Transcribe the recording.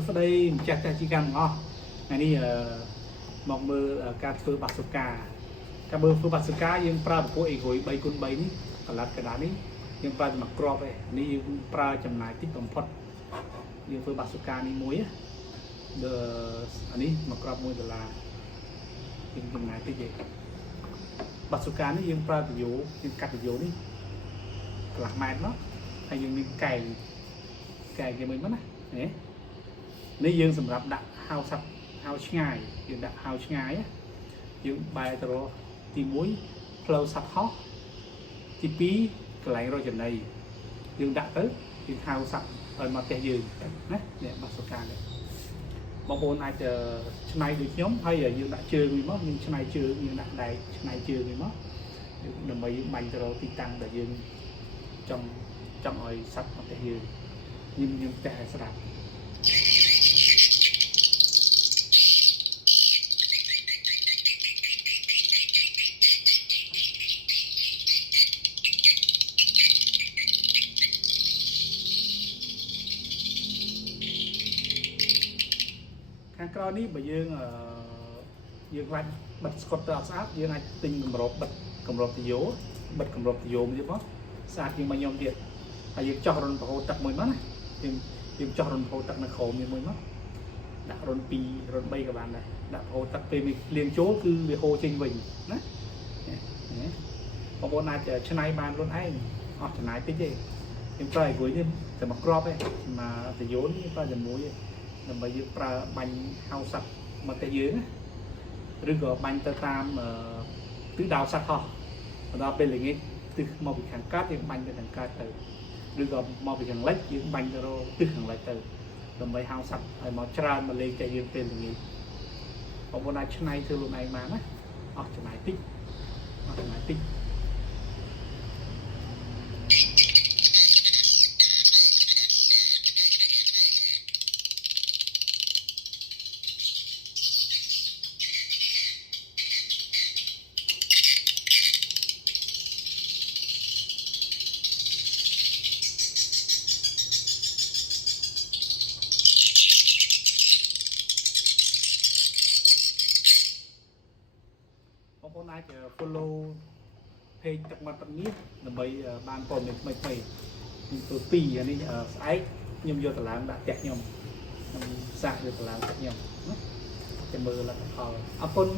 sau đây chặt ra chi cam ngon này đi mong mơ cá phơi bạc sụp cá bơ phơi bạc sụp nhưng pra bộ ấy gối bay côn bay ní cả lát cái đá ní nhưng pra mặc crop ấy ní pra chầm nải tích tổng phật nhưng phơi bạc sụp ní muối á anh ní mặc crop muối là nhưng chầm nải tích gì bạc sụp ní nhưng pra từ dấu nhưng cắt từ dấu ní lạc mát nó hay nhưng cày cái mình mất này nếu dương sầm rạp đặt hao sập hao ngày dương đặt hao ngày á dương bài tờ thì muối flow sập hot thì pí cái lại rồi chừng này dương đặt tới dương hao sập ở mặt cái dương nè bắt số ca này bóng bồn ai chờ này được nhóm hay là dương đã chơi người mất nhưng này chưa nhưng đặt này này chưa người mất được mấy mạnh rồi thì tăng để dương trong rồi sập mặt cái dương nhưngแต่สลับខាងក្រោយនេះបើយើងខ្លាចបិទស្កុតទៅអត់ស្អាតយើងអាចទិញកម្របទយោបិទកម្របទយោទៀតមកស្អាតជាងមកខ្ញុំទៀតហើយយើងចោះរន្ធរហូតទឹកមួយមកណាយើងចោះរន្ធរហូតទឹកនៅក្រោមមួយមកដាក់រន្ធ2រន្ធ3ក៏បានដែរដាក់រហូតទឹកពេលលាងចូលគឺវាហូរចេញវិញណាបងប្អូនអាចច្នៃបានខ្លួនឯងអស់ចំណាយតិចទេយើងប្រើឲ្យគួយនេះតែមកក្របទេមកតយោនេះប្រើជាមួយដើម្បីយើងប្រើបាញ់ហៅសត្វមកតែយើងណាឬក៏បាញ់ទៅតាមទិសដៅសត្វហោះដល់ពេលល្ងាចទិសមកពីខាងកើតយើងបាញ់ទៅខាងកើតទៅឬក៏មកពីខាងលិចយើងបាញ់ទៅរកទិសខាងលិចទៅដើម្បីហៅសត្វឲ្យមកច្រើនមកលេងតែយើងពេលល្ងាចបងប្អូនអាចច្នៃធ្វើខ្លួនឯងបានណាអស់ចំណាយតិចបងប្អូនអាច follow page ទឹកមាត់ទឹកនេះដើម្បីបានព័ត៌មានថ្មីៗពី2អានេះស្អែកខ្ញុំយកតម្លើងដាក់ផ្ទះខ្ញុំខ្ញុំសាកយកតម្លើងដាក់ខ្ញុំណាចាំមើលលទ្ធផលអរគុណ